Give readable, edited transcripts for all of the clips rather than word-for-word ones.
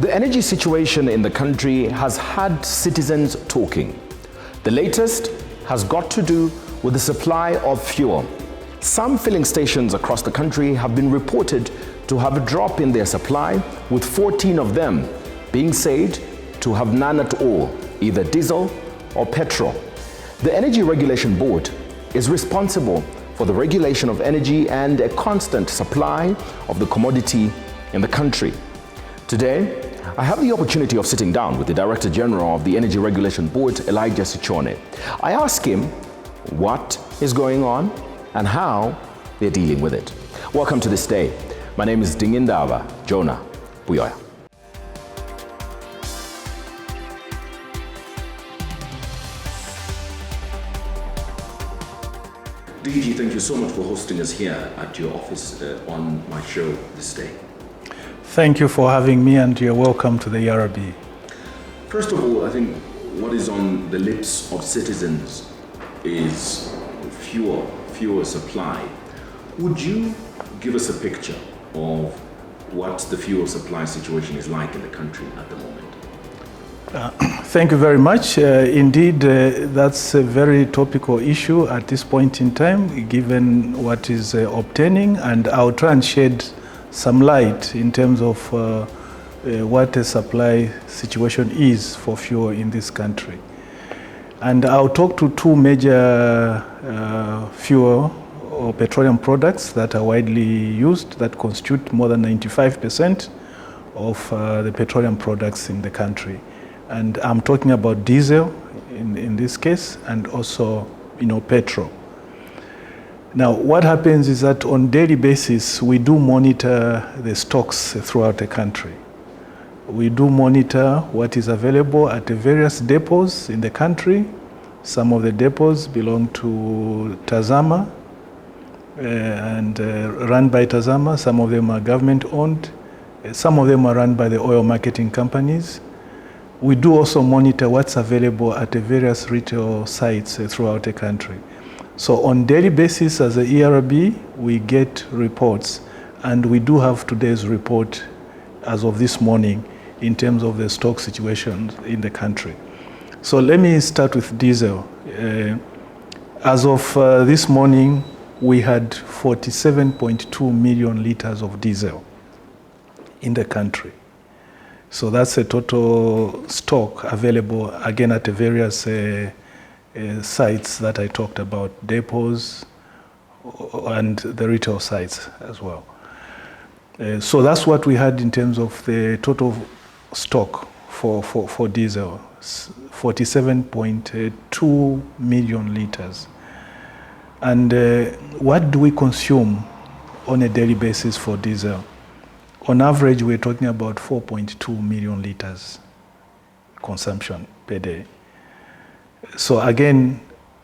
The energy situation in the country has had citizens talking. The latest has got to do with the supply of fuel. Some filling stations across the country have been reported to have a drop in their supply, with 14 of them being said to have none at all, either diesel or petrol. The Energy Regulation Board is responsible for the regulation of energy and a constant supply of the commodity in the country. Today, I have the opportunity of sitting down with the Director General of the Energy Regulation Board, Elijah Sichone. I ask him what is going on and how they're dealing with it. Welcome to this day. My name is Dingindaba Jonah Buyoya. DG, thank you so much for hosting us here at your office on my show this day. Thank you for having me, and you're welcome to the ERB. First of all, I think what is on the lips of citizens is fuel supply. Would you give us a picture of what the fuel supply situation is like in the country at the moment? Thank you very much. Indeed, that's a very topical issue at this point in time, given what is obtaining, and I'll try and shed some light in terms of what the supply situation is for fuel in this country. And I'll talk to two major fuel or petroleum products that are widely used, that constitute more than 95% of the petroleum products in the country. And I'm talking about diesel in this case, and also, petrol. Now, what happens is that on a daily basis, we do monitor the stocks throughout the country. We do monitor what is available at the various depots in the country. Some of the depots belong to Tazama and run by Tazama. Some of them are government-owned. Some of them are run by the oil marketing companies. We do also monitor what's available at the various retail sites throughout the country. So on a daily basis as a ERB, we get reports, and we do have today's report as of this morning in terms of the stock situation in the country. So let me start with diesel. As of this morning, we had 47.2 million liters of diesel in the country. So that's a total stock available, again, at the various sites that I talked about, depots and the retail sites as well. So that's what we had in terms of the total stock for diesel, 47.2 million liters. And what do we consume on a daily basis for diesel? On average, we're talking about 4.2 million liters consumption per day. So again,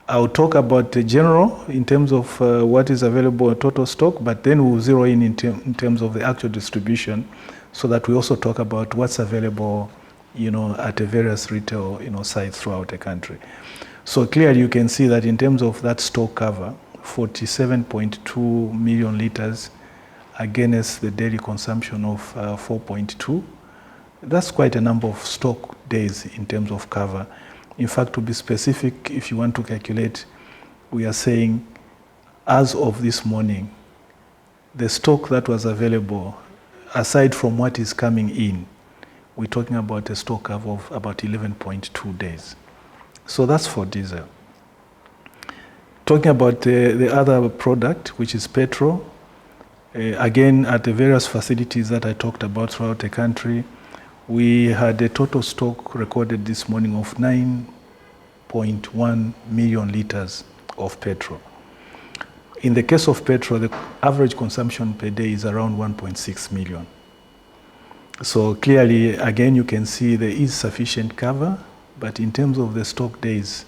I'll talk about the general in terms of what is available in total stock, but then we'll zero in terms of the actual distribution, so that we also talk about what's available, at the various retail, sites throughout the country. So clearly you can see that in terms of that stock cover, 47.2 million liters against the daily consumption of 4.2. That's quite a number of stock days in terms of cover. In fact, to be specific, if you want to calculate, we are saying as of this morning, the stock that was available, aside from what is coming in, we're talking about a stock cover of about 11.2 days. So that's for diesel. Talking about the other product, which is petrol, again, at the various facilities that I talked about throughout the country, we had a total stock recorded this morning of 9.1 million liters of petrol. In the case of petrol, the average consumption per day is around 1.6 million. So clearly, again, you can see there is sufficient cover, but in terms of the stock days,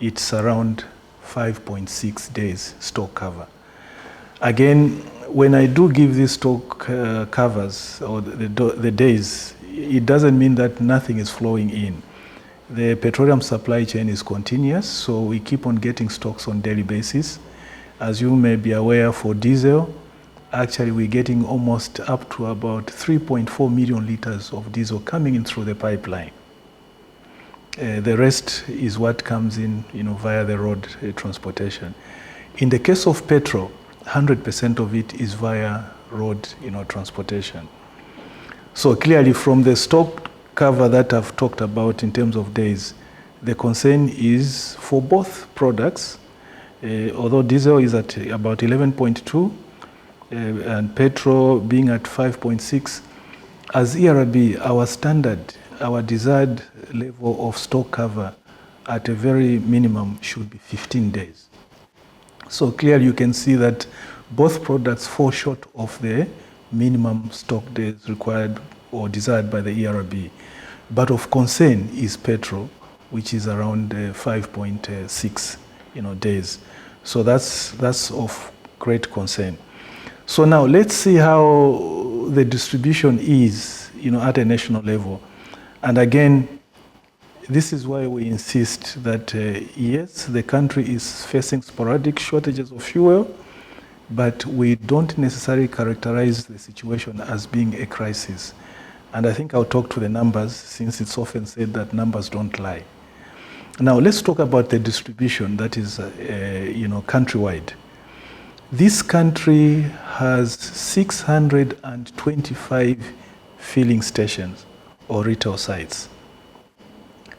it's around 5.6 days stock cover. Again, when I do give these stock covers or the days, it doesn't mean that nothing is flowing in. The petroleum supply chain is continuous, so we keep on getting stocks on a daily basis. As you may be aware, for diesel, actually we're getting almost up to about 3.4 million liters of diesel coming in through the pipeline. The rest is what comes in, via the road transportation. In the case of petrol, 100% of it is via road, transportation. So clearly from the stock cover that I've talked about in terms of days, the concern is for both products, although diesel is at about 11.2 and petrol being at 5.6. As ERB, our standard, our desired level of stock cover at a very minimum should be 15 days. So clearly you can see that both products fall short of the minimum stock days required or desired by the ERB. But of concern is petrol, which is around 5.6 days. So that's of great concern. So now let's see how the distribution is, at a national level. And again, this is why we insist that yes, the country is facing sporadic shortages of fuel, but we don't necessarily characterize the situation as being a crisis. And I think I'll talk to the numbers, since it's often said that numbers don't lie. Now let's talk about the distribution that is, countrywide. This country has 625 filling stations or retail sites.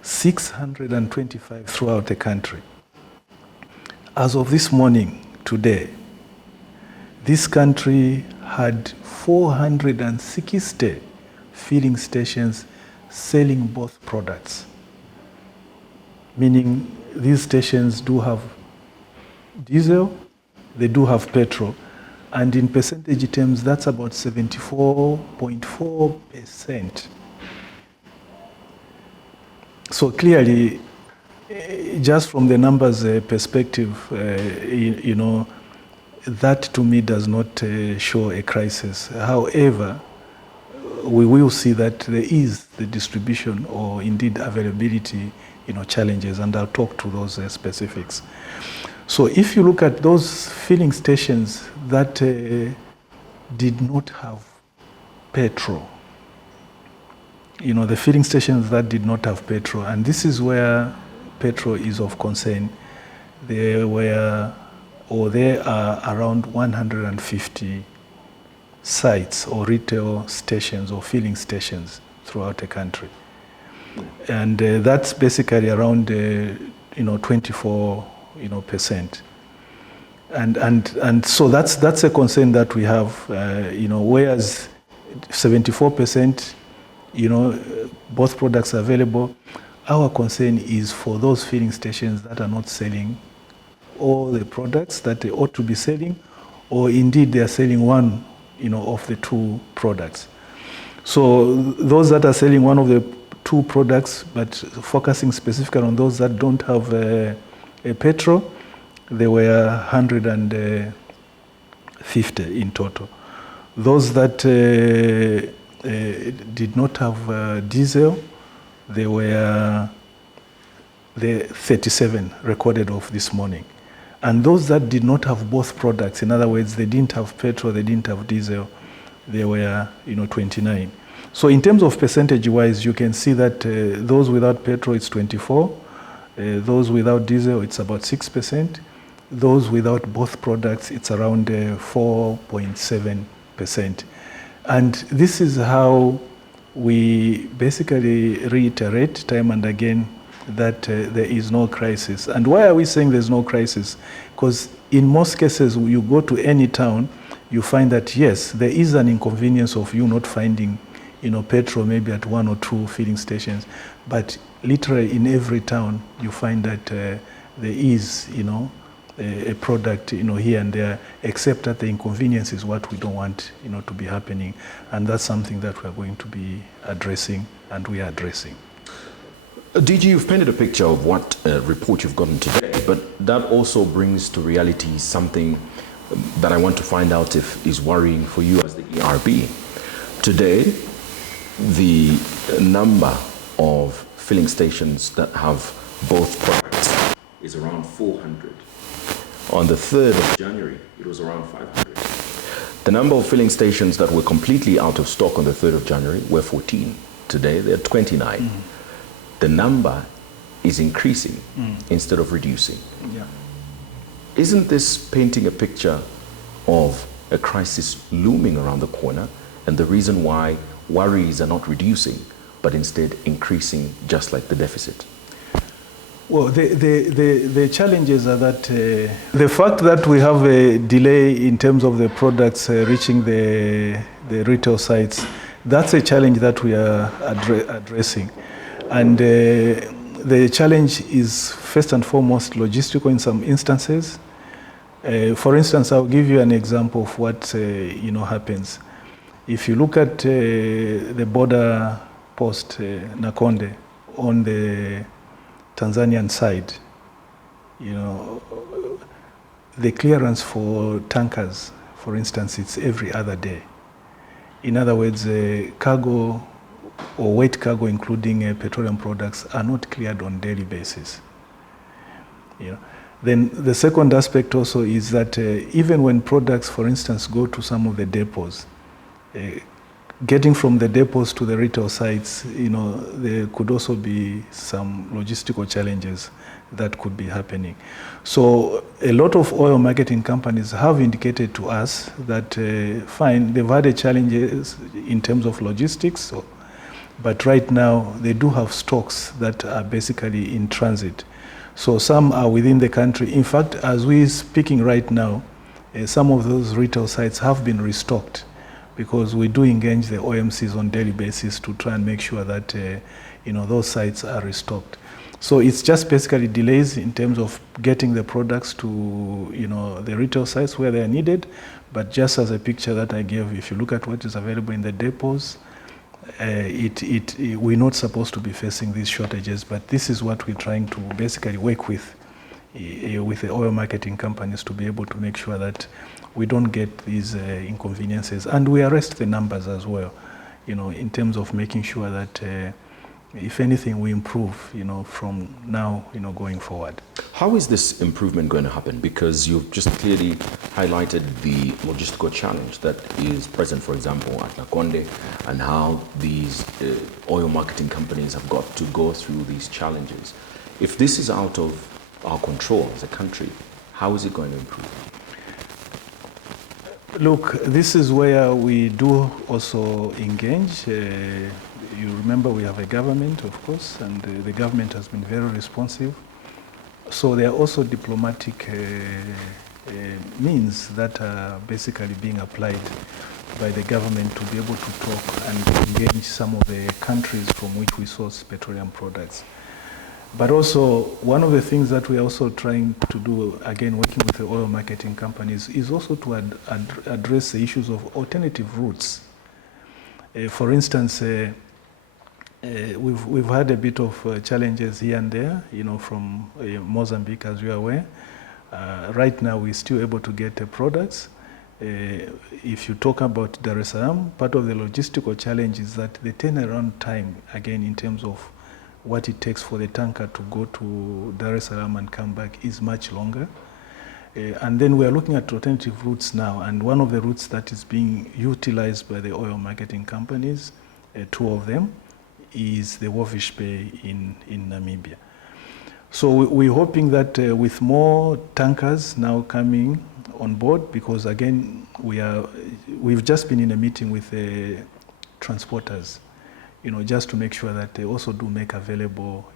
625 throughout the country. As of this morning, today, this country had 460 filling stations selling both products. Meaning these stations do have diesel, they do have petrol, and in percentage terms, that's about 74.4%. So clearly, just from the numbers perspective, that to me does not show a crisis. However, we will see that there is the distribution or indeed availability, challenges, and I'll talk to those specifics. So if you look at those filling stations that did not have petrol, the filling stations that did not have petrol, and this is where petrol is of concern, there are around 150 sites or retail stations or filling stations throughout the country. And that's basically around 24% and so that's a concern that we have, whereas 74% both products are available. Our concern is for those filling stations that are not selling all the products that they ought to be selling, or indeed they are selling one of the two products. So those that are selling one of the two products, but focusing specifically on those that don't have a petrol, there were 150 in total. Those that did not have diesel, there were the 37 recorded of this morning. And those that did not have both products, in other words, they didn't have petrol, they didn't have diesel, there were 29. So in terms of percentage-wise, you can see that those without petrol, it's 24. Those without diesel, it's about 6%. Those without both products, it's around 4.7%. And this is how we basically reiterate time and again that there is no crisis. And why are we saying there's no crisis? Because in most cases, you go to any town, you find that yes, there is an inconvenience of you not finding petrol maybe at one or two filling stations, but literally in every town you find that there is a product here and there, except that the inconvenience is what we don't want to be happening, and that's something that we're going to be addressing, and we are addressing. DG, you've painted a picture of what report you've gotten today, but that also brings to reality something that I want to find out if is worrying for you as the ERB. Today, the number of filling stations that have both products is around 400. On the 3rd of January, it was around 500. The number of filling stations that were completely out of stock on the 3rd of January were 14. Today, they're 29. The number is increasing instead of reducing. Yeah. Isn't this painting a picture of a crisis looming around the corner, and the reason why worries are not reducing, but instead increasing just like the deficit? Well, the challenges are that the fact that we have a delay in terms of the products reaching the retail sites, that's a challenge that we are addressing. And the challenge is first and foremost logistical in some instances. For instance, I'll give you an example of what happens. If you look at the border post Nakonde on the Tanzanian side, the clearance for tankers, for instance, it's every other day. In other words, cargo or weight cargo, including petroleum products, are not cleared on daily basis. Then the second aspect also is that even when products, for instance, go to some of the depots, getting from the depots to the retail sites, there could also be some logistical challenges that could be happening. So a lot of oil marketing companies have indicated to us that, fine, they've had challenges in terms of logistics, but right now they do have stocks that are basically in transit. So some are within the country. In fact, as we're speaking right now, some of those retail sites have been restocked, because we do engage the OMCs on daily basis to try and make sure that those sites are restocked. So it's just basically delays in terms of getting the products to the retail sites where they are needed. But just as a picture that I gave, if you look at what is available in the depots, we're not supposed to be facing these shortages. But this is what we're trying to basically work with the oil marketing companies to be able to make sure that we don't get these inconveniences, and we arrest the numbers as well, in terms of making sure that if anything we improve, from now, going forward. How is this improvement going to happen? Because you've just clearly highlighted the logistical challenge that is present, for example, at Nakonde, and how these oil marketing companies have got to go through these challenges. If this is out of our control as a country, how is it going to improve? Look, this is where we do also engage. You remember we have a government, of course, and the government has been very responsive. So there are also diplomatic means that are basically being applied by the government to be able to talk and engage some of the countries from which we source petroleum products. But also, one of the things that we're also trying to do, again, working with the oil marketing companies, is also to address the issues of alternative routes. For instance, we've had a bit of challenges here and there, from Mozambique, as you are aware. Right now, we're still able to get products. If you talk about Dar es Salaam, part of the logistical challenge is that the turnaround time, again, in terms of what it takes for the tanker to go to Dar es Salaam and come back, is much longer. And then we are looking at alternative routes now, and one of the routes that is being utilized by the oil marketing companies, two of them, is the Walvis Bay in Namibia. So we're hoping that with more tankers now coming on board, because again, we've just been in a meeting with the transporters, just to make sure that they also do make available,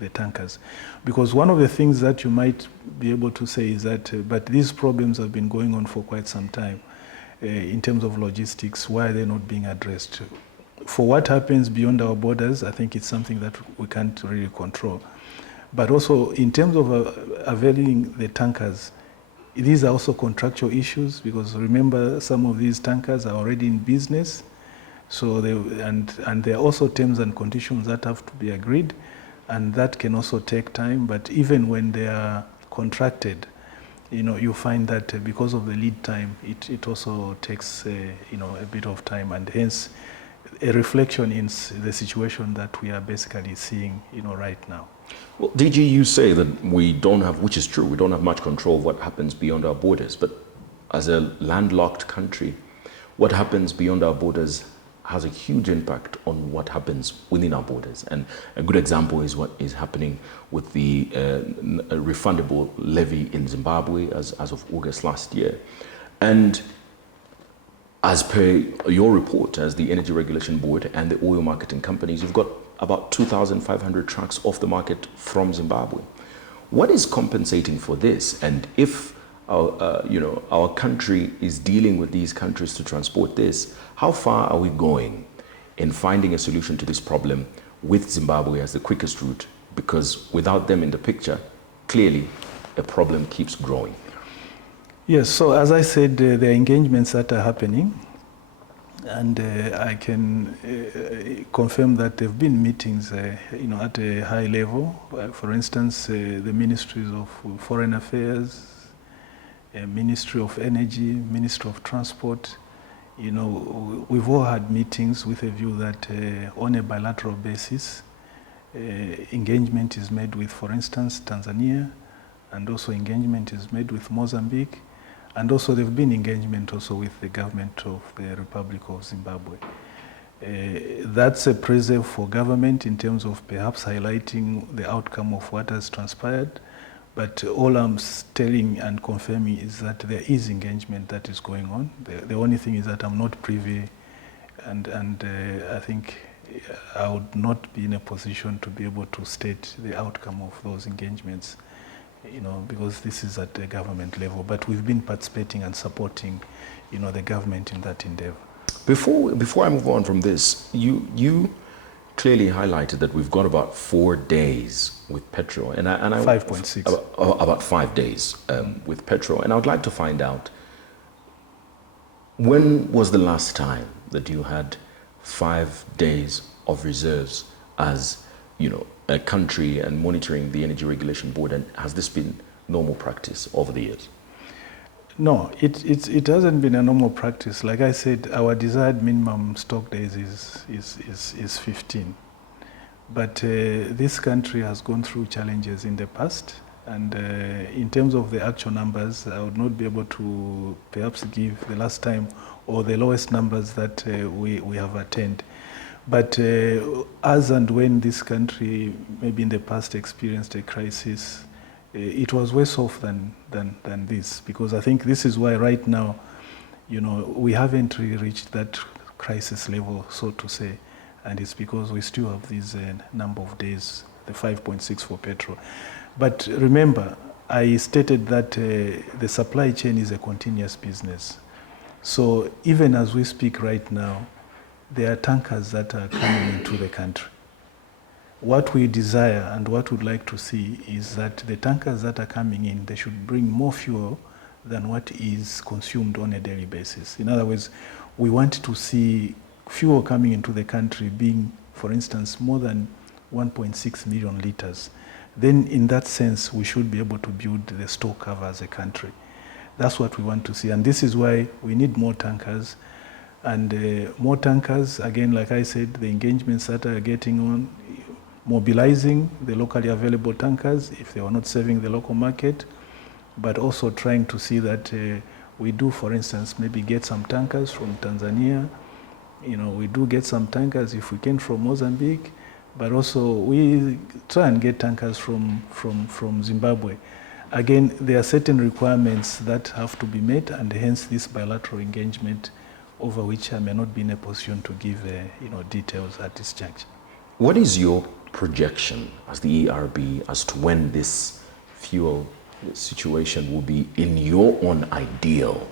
the tankers. Because one of the things that you might be able to say is that, but these problems have been going on for quite some time. In terms of logistics, why are they not being addressed? For what happens beyond our borders, I think it's something that we can't really control. But also, in terms of availing the tankers, these are also contractual issues, because remember, some of these tankers are already in business. So and there are also terms and conditions that have to be agreed, and that can also take time. But even when they are contracted, you find that because of the lead time, it also takes a bit of time, and hence a reflection in the situation that we are basically seeing right now. Well, DG, you say that we don't have, which is true, we don't have much control of what happens beyond our borders, but as a landlocked country, what happens beyond our borders has a huge impact on what happens within our borders. And a good example is what is happening with the refundable levy in Zimbabwe as of August last year. And as per your report, as the Energy Regulation Board and the oil marketing companies, you've got about 2,500 trucks off the market from Zimbabwe. What is compensating for this? And if our country is dealing with these countries to transport this, how far are we going in finding a solution to this problem with Zimbabwe as the quickest route? Because without them in the picture, clearly a problem keeps growing. Yes, so as I said, there are engagements that are happening, and I can confirm that there have been meetings at a high level. For instance, the ministries of Foreign Affairs, Ministry of Energy, Ministry of Transport, we've all had meetings with a view that on a bilateral basis, engagement is made with, for instance, Tanzania, and also engagement is made with Mozambique, and also there have been engagement also with the government of the Republic of Zimbabwe. That's a preserve for government in terms of perhaps highlighting the outcome of what has transpired. But all I'm telling and confirming is that there is engagement that is going on. The only thing is that I'm not privy, and I think I would not be in a position to be able to state the outcome of those engagements, because this is at the government level. But we've been participating and supporting, the government in that endeavor. Before I move on from this, you clearly highlighted that we've got about 4 days with Petrol, and I 5.6. About 5 days with Petrol, and I would like to find out, when was the last time that you had 5 days of reserves as a country and monitoring the Energy Regulation Board, and has this been normal practice over the years? No, it hasn't been a normal practice. Like I said, our desired minimum stock days is 15. But this country has gone through challenges in the past, and in terms of the actual numbers, I would not be able to perhaps give the last time or the lowest numbers that we have attained. But as and when this country, maybe in the past, experienced a crisis, it was worse off than this, because I think this is why right now, we haven't really reached that crisis level, so to say, and it's because we still have this number of days, the 5.6 for Petrol. But remember, I stated that the supply chain is a continuous business. So even as we speak right now, there are tankers that are coming into the country. What we desire and what we'd like to see is that the tankers that are coming in, they should bring more fuel than what is consumed on a daily basis. In other words, we want to see fuel coming into the country being, for instance, more than 1.6 million liters. Then in that sense, we should be able to build the store cover as a country. That's what we want to see. And this is why we need more tankers. And more tankers, again, like I said, the engagements that are getting on, mobilizing the locally available tankers if they are not serving the local market, but also trying to see that we do, for instance, maybe get some tankers from Tanzania. We do get some tankers if we can from Mozambique, but also we try and get tankers from Zimbabwe. Again, there are certain requirements that have to be met, and hence this bilateral engagement, over which I may not be in a position to give details at this juncture. What is your projection as the ERB as to when this fuel situation will be in your own ideal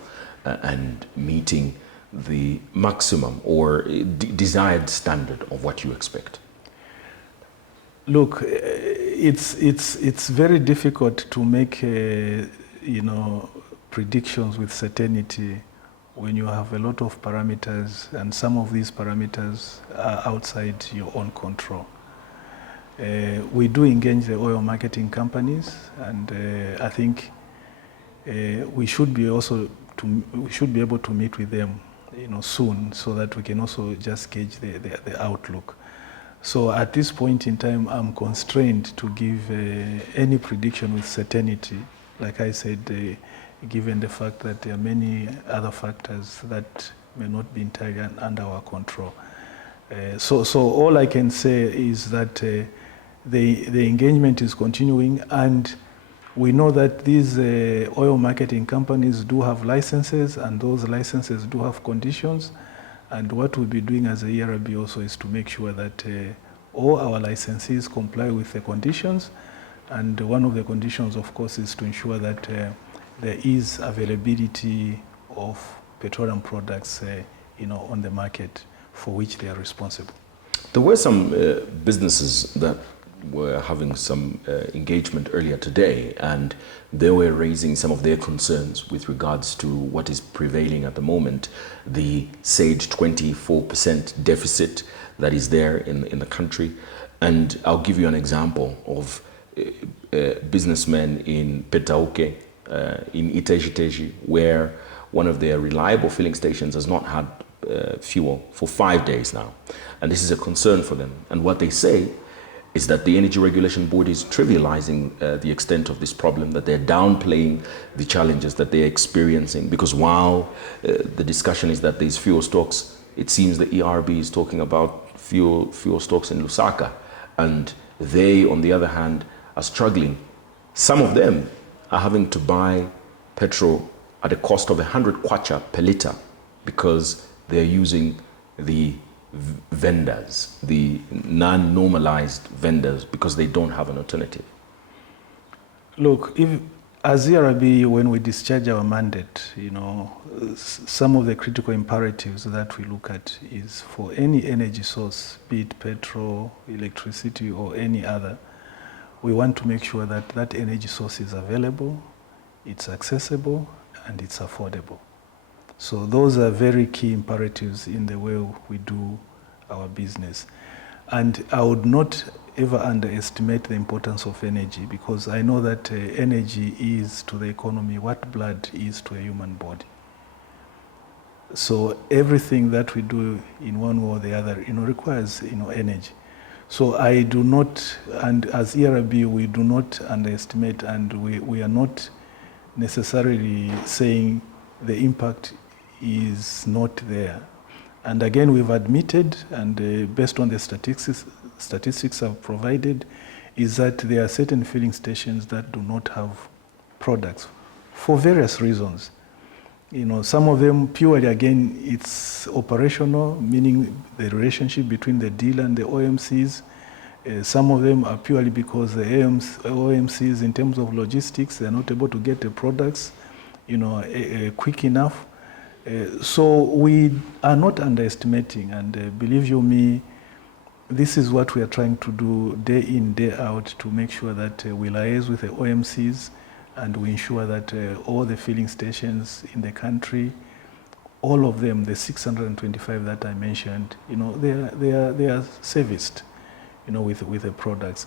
and meeting the maximum or desired standard of what you expect? Look, it's very difficult to make predictions with certainty when you have a lot of parameters, and some of these parameters are outside your own control. We do engage the oil marketing companies, and I think we should be able to meet with them, soon, so that we can also just gauge the outlook. So at this point in time, I'm constrained to give any prediction with certainty. Like I said, given the fact that there are many other factors that may not be entirely under our control. So all I can say is that the engagement is continuing, and we know that these oil marketing companies do have licenses, and those licenses do have conditions. And what we'll be doing as a ERB also is to make sure that all our licensees comply with the conditions. And one of the conditions, of course, is to ensure that there is availability of petroleum products on the market for which they are responsible. There were some businesses that were having some engagement earlier today, and they were raising some of their concerns with regards to what is prevailing at the moment, the said 24% deficit that is there in the country. And I'll give you an example of businessmen in Petauke, in Iteji, where one of their reliable filling stations has not had fuel for 5 days now. And this is a concern for them. And what they say is that the Energy Regulation Board is trivializing the extent of this problem, that they're downplaying the challenges that they're experiencing. Because while the discussion is that there's fuel stocks, it seems the ERB is talking about fuel stocks in Lusaka. And they, on the other hand, are struggling. Some of them are having to buy petrol at a cost of 100 kwacha per liter because they're using the vendors, the non-normalized vendors, because they don't have an alternative. Look, if as ERB, when we discharge our mandate, some of the critical imperatives that we look at is for any energy source, be it petrol, electricity, or any other, we want to make sure that that energy source is available, it's accessible, and it's affordable. So those are very key imperatives in the way we do our business. And I would not ever underestimate the importance of energy, because I know that energy is to the economy what blood is to a human body. So everything that we do in one way or the other, requires, energy. So I do not, and as ERB, we do not underestimate, and we are not necessarily saying the impact is not there. And again, we've admitted, and based on the statistics I've provided, is that there are certain filling stations that do not have products for various reasons. Some of them purely, again, it's operational, meaning the relationship between the dealer and the OMCs. Some of them are purely because the OMCs, in terms of logistics, they're not able to get the products, quick enough. So we are not underestimating, and believe you me, this is what we are trying to do day in, day out, to make sure that we liaise with the OMCs, and we ensure that all the filling stations in the country, all of them, the 625 that I mentioned, they are serviced, with the products.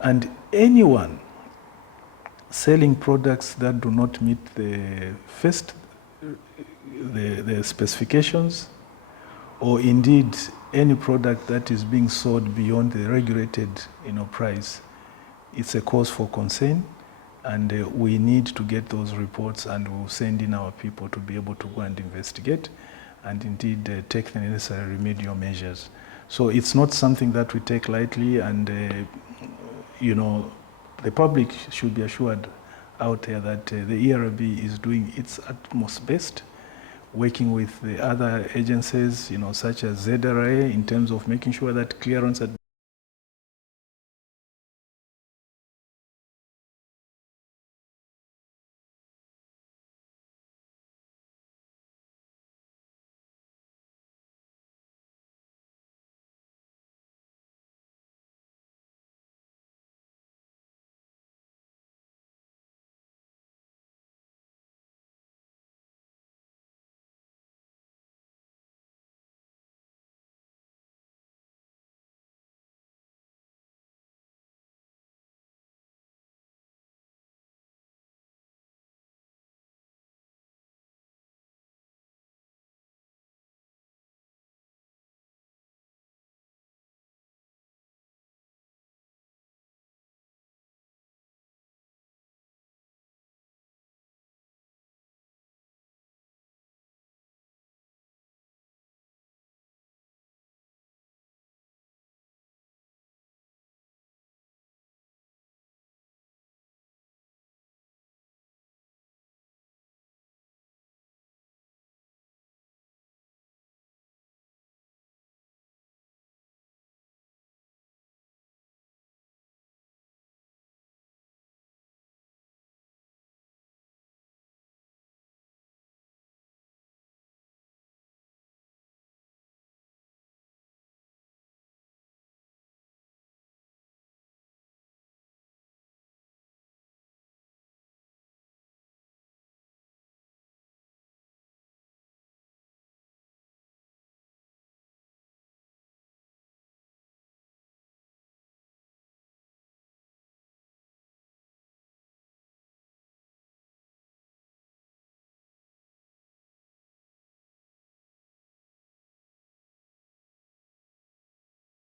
And anyone selling products that do not meet the specifications, or indeed any product that is being sold beyond the regulated price, it's a cause for concern, and we need to get those reports, and we'll send in our people to be able to go and investigate and indeed take the necessary remedial measures. So it's not something that we take lightly, and the public should be assured out there that the ERB is doing its utmost best, working with the other agencies, such as ZRA, in terms of making sure that clearance at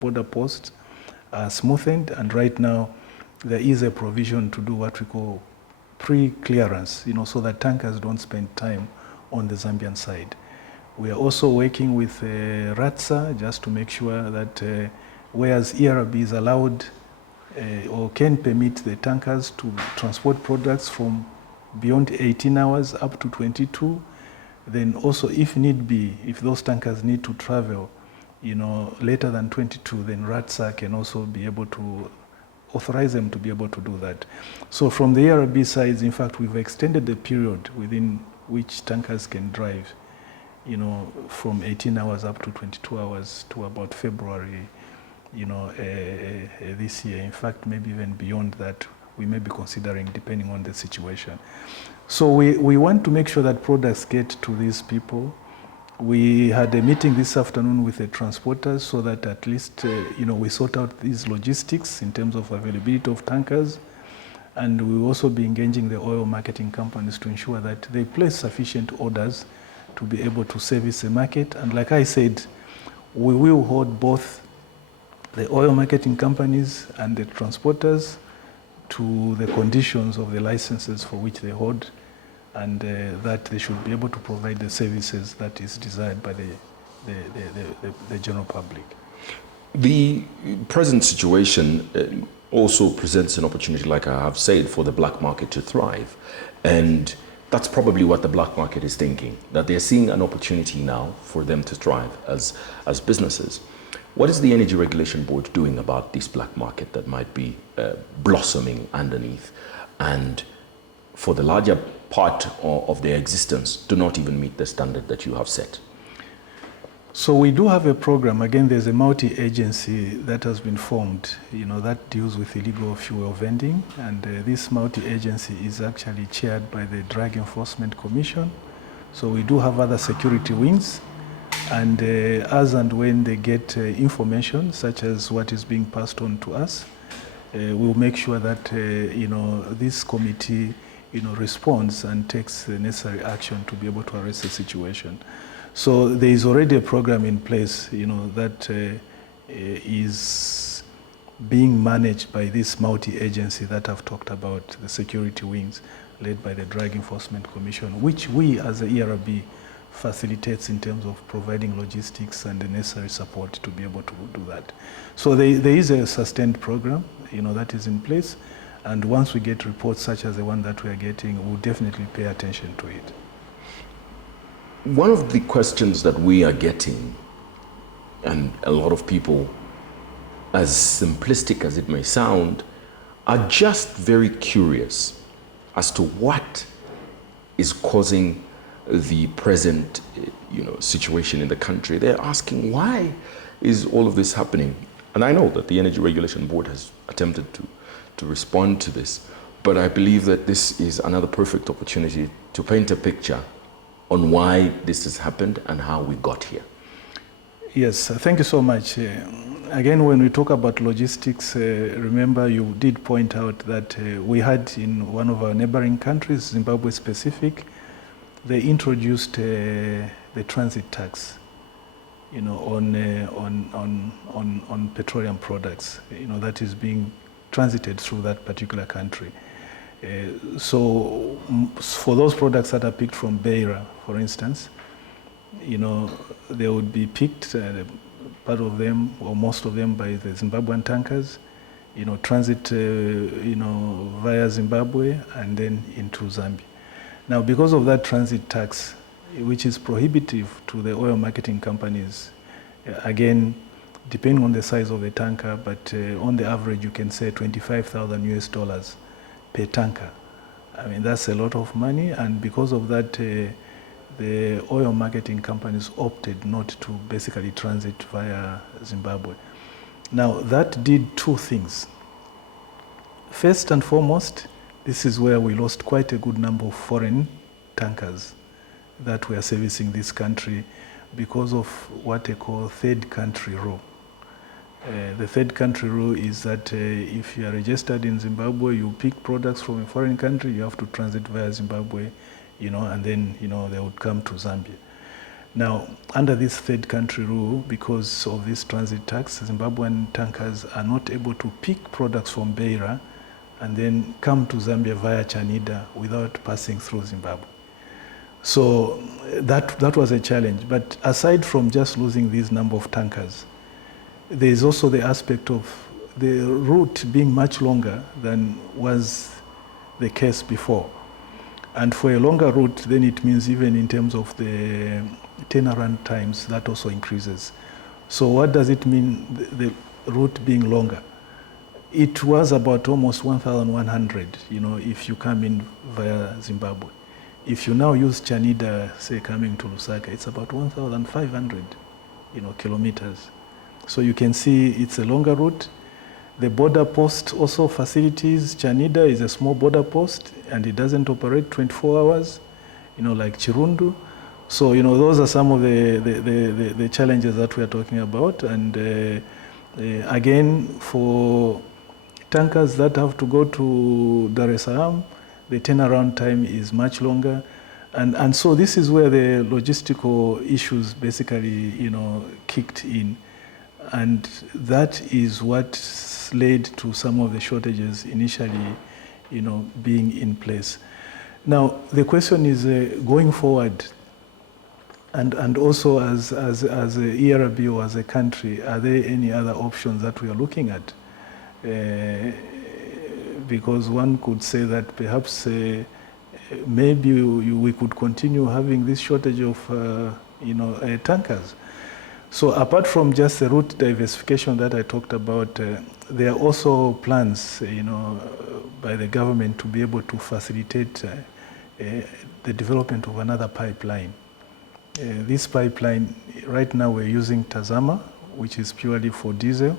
border posts are smoothened, and right now there is a provision to do what we call pre-clearance, so that tankers don't spend time on the Zambian side. We are also working with RATSA just to make sure that whereas ERB is allowed or can permit the tankers to transport products from beyond 18 hours up to 22, then also if need be, if those tankers need to travel, later than 22, then RATSA can also be able to authorize them to be able to do that. So from the ERB sides, in fact, we've extended the period within which tankers can drive, from 18 hours up to 22 hours to about February, this year. In fact, maybe even beyond that, we may be considering depending on the situation. So we want to make sure that products get to these people. We had a meeting this afternoon with the transporters so that at least, we sort out these logistics in terms of availability of tankers. And we will also be engaging the oil marketing companies to ensure that they place sufficient orders to be able to service the market. And like I said, we will hold both the oil marketing companies and the transporters to the conditions of the licenses for which they hold, and that they should be able to provide the services that is desired by the general public. The present situation also presents an opportunity, like I have said, for the black market to thrive. And that's probably what the black market is thinking, that they're seeing an opportunity now for them to thrive as businesses. What is the Energy Regulation Board doing about this black market that might be blossoming underneath, and for the larger part of their existence do not even meet the standard that you have set? So we do have a program. Again, there's a multi-agency that has been formed, that deals with illegal fuel vending. And this multi-agency is actually chaired by the Drug Enforcement Commission. So we do have other security wings. And as and when they get information, such as what is being passed on to us, we'll make sure that, this committee, responds and takes the necessary action to be able to arrest the situation. So there is already a program in place, that is being managed by this multi-agency that I've talked about, the security wings led by the Drug Enforcement Commission, which we as the ERB facilitates in terms of providing logistics and the necessary support to be able to do that. So there is a sustained program, that is in place. And once we get reports such as the one that we are getting, we'll definitely pay attention to it. One of the questions that we are getting, and a lot of people, as simplistic as it may sound, are just very curious as to what is causing the present situation in the country. They're asking, why is all of this happening? And I know that the Energy Regulation Board has attempted to respond to this, but I believe that this is another perfect opportunity to paint a picture on why this has happened and how we got here. Yes, thank you so much. Again, when we talk about logistics, remember you did point out that we had in one of our neighboring countries, Zimbabwe specific, they introduced the transit tax, on petroleum products, that is being transited through that particular country. So for those products that are picked from Beira, for instance, they would be picked, part of them or most of them, by the Zimbabwean tankers, transit, via Zimbabwe and then into Zambia. Now, because of that transit tax, which is prohibitive to the oil marketing companies, again, depending on the size of the tanker, but on the average, you can say $25,000 per tanker. I mean, that's a lot of money, and because of that, the oil marketing companies opted not to basically transit via Zimbabwe. Now, that did two things. First and foremost, this is where we lost quite a good number of foreign tankers that were servicing this country because of what they call third country rule. The third country rule is that if you are registered in Zimbabwe, you pick products from a foreign country, you have to transit via Zimbabwe, and then, they would come to Zambia. Now, under this third country rule, because of this transit tax, Zimbabwean tankers are not able to pick products from Beira and then come to Zambia via Chanida without passing through Zimbabwe. So that was a challenge. But aside from just losing this number of tankers, there is also the aspect of the route being much longer than was the case before. And for a longer route, then it means even in terms of the turnaround times, that also increases. So what does it mean, the route being longer? It was about almost 1,100, if you come in via Zimbabwe. If you now use Chanida, say coming to Lusaka, it's about 1,500, kilometers. So you can see it's a longer route. The border post also facilities. Chanida is a small border post and it doesn't operate 24 hours, like Chirundu. So, those are some of the challenges that we are talking about. And again, for tankers that have to go to Dar es Salaam, the turnaround time is much longer. And so this is where the logistical issues basically, kicked in. And that is what led to some of the shortages initially, being in place. Now, the question is going forward, and also as a ERB or as a country, are there any other options that we are looking at? Because one could say that perhaps maybe we could continue having this shortage of tankers. So apart from just the route diversification that I talked about, there are also plans, by the government to be able to facilitate the development of another pipeline. This pipeline, right now we're using Tazama, which is purely for diesel.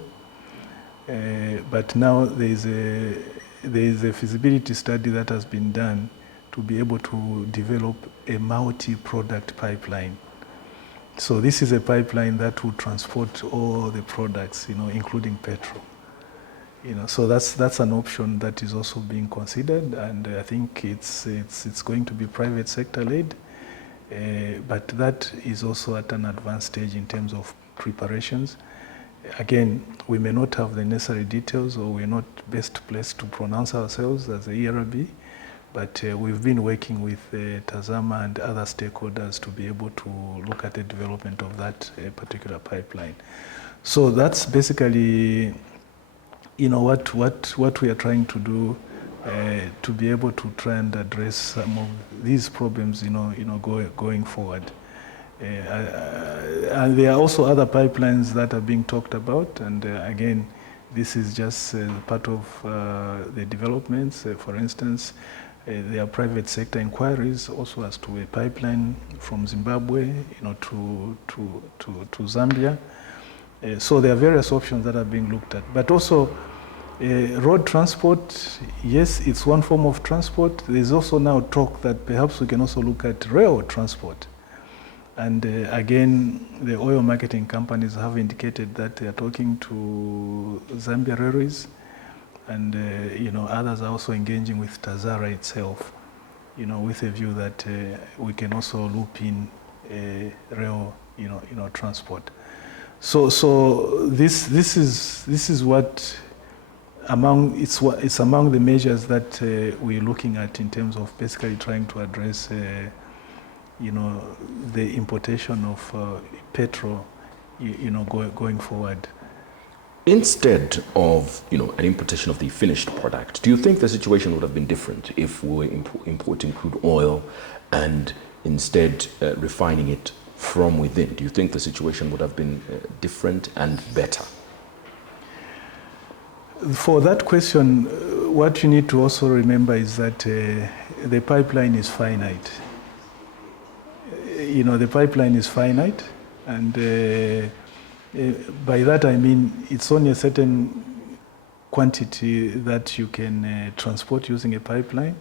But now there is a feasibility study that has been done to be able to develop a multi-product pipeline. So this is a pipeline that will transport all the products, including petrol. So that's an option that is also being considered, and I think it's going to be private sector led, but that is also at an advanced stage in terms of preparations. Again, we may not have the necessary details, or we're not best placed to pronounce ourselves as a ERB, but we've been working with Tazama and other stakeholders to be able to look at the development of that particular pipeline. So that's basically, what we are trying to do to be able to try and address some of these problems, going forward. And there are also other pipelines that are being talked about, and again, this is just part of the developments. For instance, there are private sector inquiries also as to a pipeline from Zimbabwe, to Zambia. So there are various options that are being looked at. But also, road transport, yes, it's one form of transport. There's also now talk that perhaps we can also look at rail transport. And again, the oil marketing companies have indicated that they are talking to Zambia Railways, and others are also engaging with Tazara itself, with a view that we can also loop in rail, transport. So this is what it's among the measures that we're looking at in terms of basically trying to address the importation of petrol, going forward. Instead of, an importation of the finished product, do you think the situation would have been different if we were importing crude oil and instead refining it from within? Do you think the situation would have been different and better? For that question, what you need to also remember is that the pipeline is finite. The pipeline is finite, and by that I mean it's only a certain quantity that you can transport using a pipeline.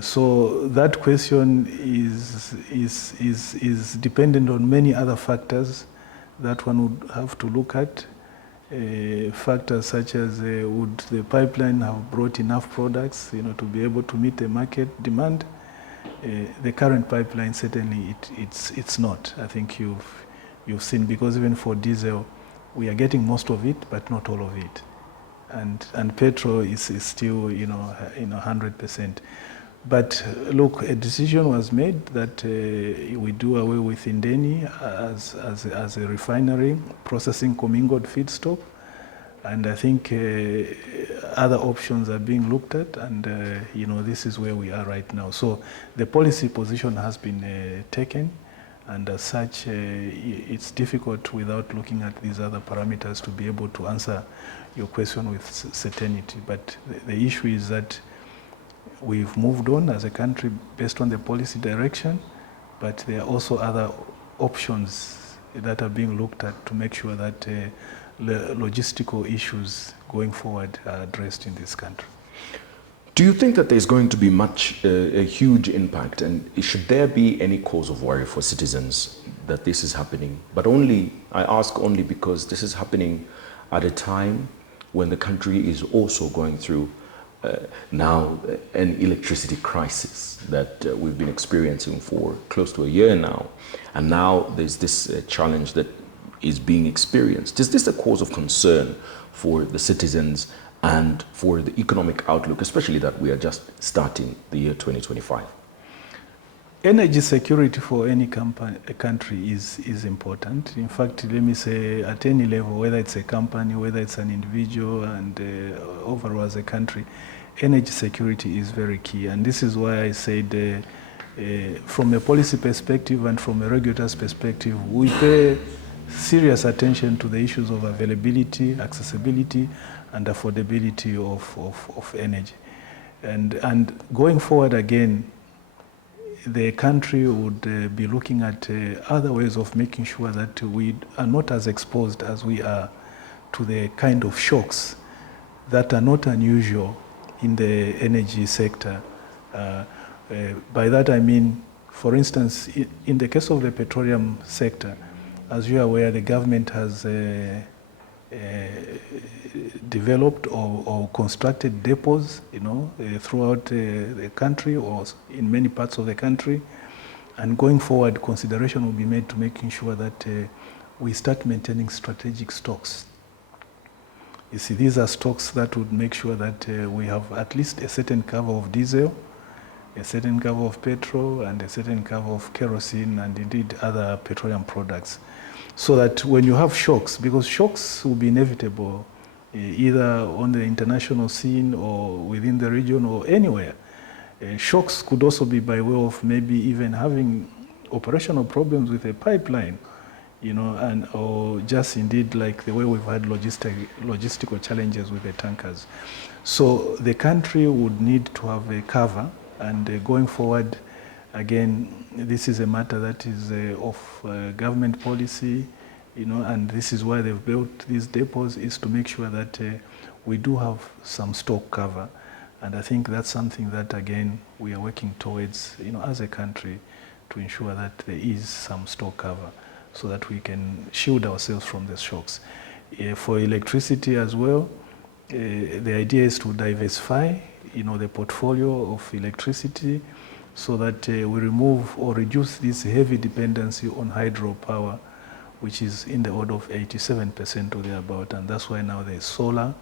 So that question is dependent on many other factors that one would have to look at. Factors such as would the pipeline have brought enough products, to be able to meet the market demand? The current pipeline, certainly it's not. I think you've seen, because even for diesel, we are getting most of it, but not all of it. And petrol is still, 100%. But look, a decision was made that we do away with Indeni as a refinery processing commingled feedstock. And I think other options are being looked at, and this is where we are right now. So the policy position has been taken, and as such, it's difficult without looking at these other parameters to be able to answer your question with certainty. But the issue is that we've moved on as a country based on the policy direction, but there are also other options that are being looked at to make sure that logistical issues going forward are addressed in this country. Do you think that there's going to be a huge impact, and should there be any cause of worry for citizens that this is happening? But I ask only because this is happening at a time when the country is also going through now an electricity crisis that we've been experiencing for close to a year now. And now there's this challenge that is being experienced. Is this a cause of concern for the citizens and for the economic outlook, especially that we are just starting the year 2025? Energy security for any country is important. In fact, let me say at any level, whether it's a company, whether it's an individual, and overall as a country, energy security is very key. And this is why I said from a policy perspective and from a regulator's perspective, we pay serious attention to the issues of availability, accessibility, and affordability of energy. And going forward again, the country would be looking at other ways of making sure that we are not as exposed as we are to the kind of shocks that are not unusual in the energy sector. By that I mean, for instance, in the case of the petroleum sector, as you are aware, the government has developed or constructed depots, throughout the country or in many parts of the country. And going forward, consideration will be made to making sure that we start maintaining strategic stocks. You see, these are stocks that would make sure that we have at least a certain cover of diesel, a certain cover of petrol, and a certain cover of kerosene, and indeed other petroleum products. So that when you have shocks, because shocks will be inevitable, either on the international scene or within the region or anywhere. Shocks could also be by way of maybe even having operational problems with a pipeline, or just indeed like the way we've had logistical challenges with the tankers. So the country would need to have a cover, and going forward, again, this is a matter that is of government policy, and this is why they've built these depots, is to make sure that we do have some stock cover. And I think that's something that, again, we are working towards, as a country, to ensure that there is some stock cover so that we can shield ourselves from the shocks. For electricity as well, the idea is to diversify, the portfolio of electricity, so that we remove or reduce this heavy dependency on hydropower, which is in the order of 87% or thereabout. And that's why now there's solar,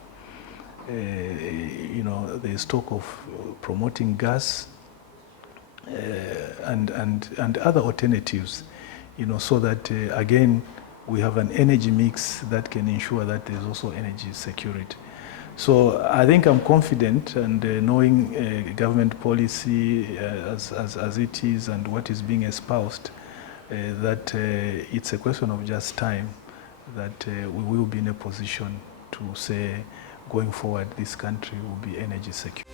there's talk of promoting gas and other alternatives, so that, again, we have an energy mix that can ensure that there's also energy security. So I think I'm confident, and knowing government policy as it is and what is being espoused, that it's a question of just time that we will be in a position to say, going forward, this country will be energy secure.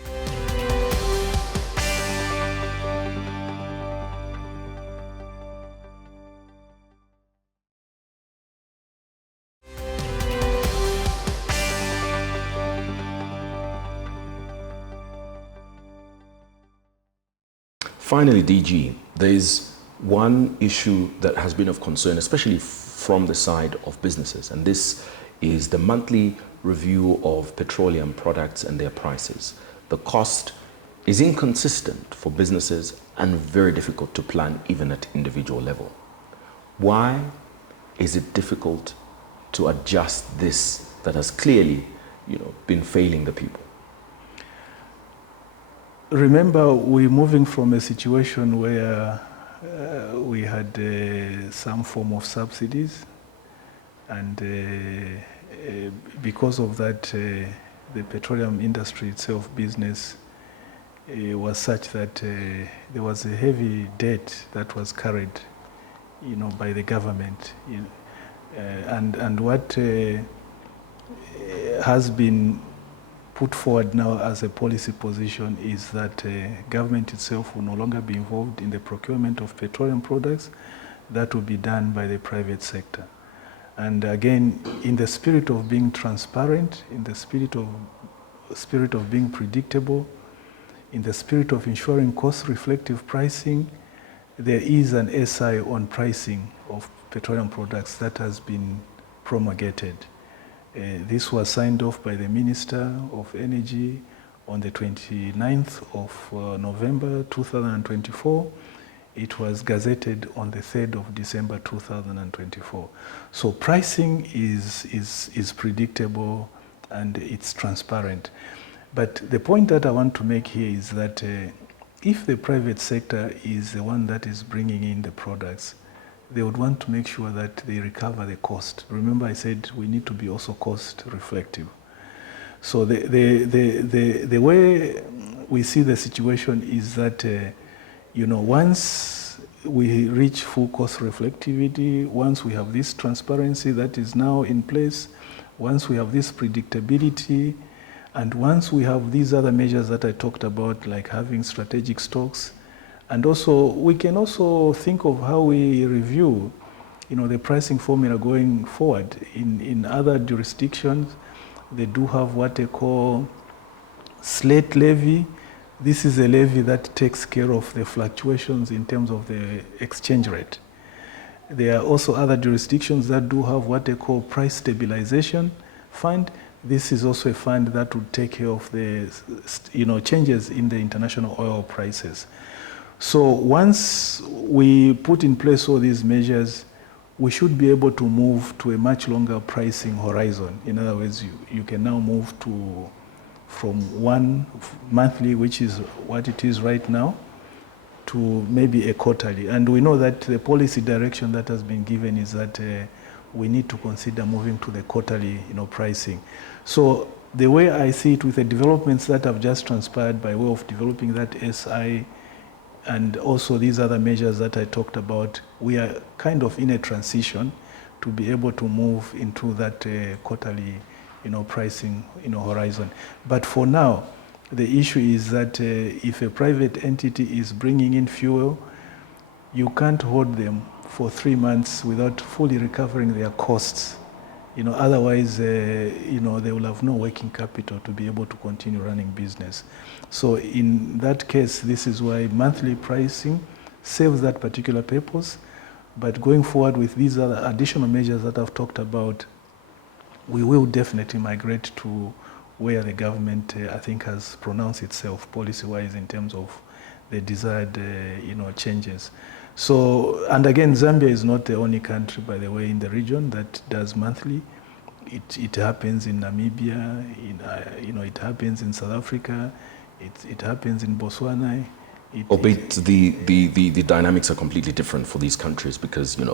Finally, DG, there is one issue that has been of concern, especially from the side of businesses, and this is the monthly review of petroleum products and their prices. The cost is inconsistent for businesses and very difficult to plan even at individual level. Why is it difficult to adjust this that has clearly, been failing the people? Remember, we're moving from a situation where we had some form of subsidies, and because of that, the petroleum industry itself, business, was such that there was a heavy debt that was carried, by the government. And what has been put forward now as a policy position is that government itself will no longer be involved in the procurement of petroleum products. That will be done by the private sector. And again, in the spirit of being transparent, in the spirit of being predictable, in the spirit of ensuring cost-reflective pricing, there is an SI on pricing of petroleum products that has been promulgated. This was signed off by the Minister of Energy on the 29th of November 2024. It was gazetted on the 3rd of December 2024. So pricing is predictable and it's transparent. But the point that I want to make here is that if the private sector is the one that is bringing in the products, they would want to make sure that they recover the cost. Remember, I said we need to be also cost reflective. So the way we see the situation is that, once we reach full cost reflectivity, once we have this transparency that is now in place, once we have this predictability, and once we have these other measures that I talked about, like having strategic stocks, and also we can also think of how we review, the pricing formula going forward. In other jurisdictions, they do have what they call slate levy. This is a levy that takes care of the fluctuations in terms of the exchange rate. There are also other jurisdictions that do have what they call price stabilization fund. This is also a fund that would take care of the changes in the international oil prices. So once we put in place all these measures, we should be able to move to a much longer pricing horizon. In other words, you can now move from one monthly, which is what it is right now, to maybe a quarterly. And we know that the policy direction that has been given is that we need to consider moving to the quarterly pricing. So the way I see it, with the developments that have just transpired by way of developing that SI and also these other measures that I talked about, we are kind of in a transition to be able to move into that quarterly pricing horizon. But for now, the issue is that if a private entity is bringing in fuel, you can't hold them for 3 months without fully recovering their costs. Otherwise, they will have no working capital to be able to continue running business. So in that case, this is why monthly pricing serves that particular purpose. But going forward with these other additional measures that I've talked about, we will definitely migrate to where the government, I think, has pronounced itself policy-wise in terms of the desired, changes. So, and again, Zambia is not the only country, by the way, in the region that does monthly. It happens in Namibia, it happens in South Africa, it happens in Botswana. Albeit the dynamics are completely different for these countries because the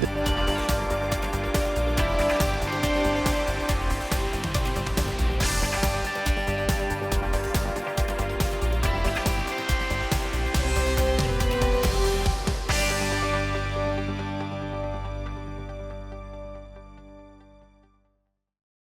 the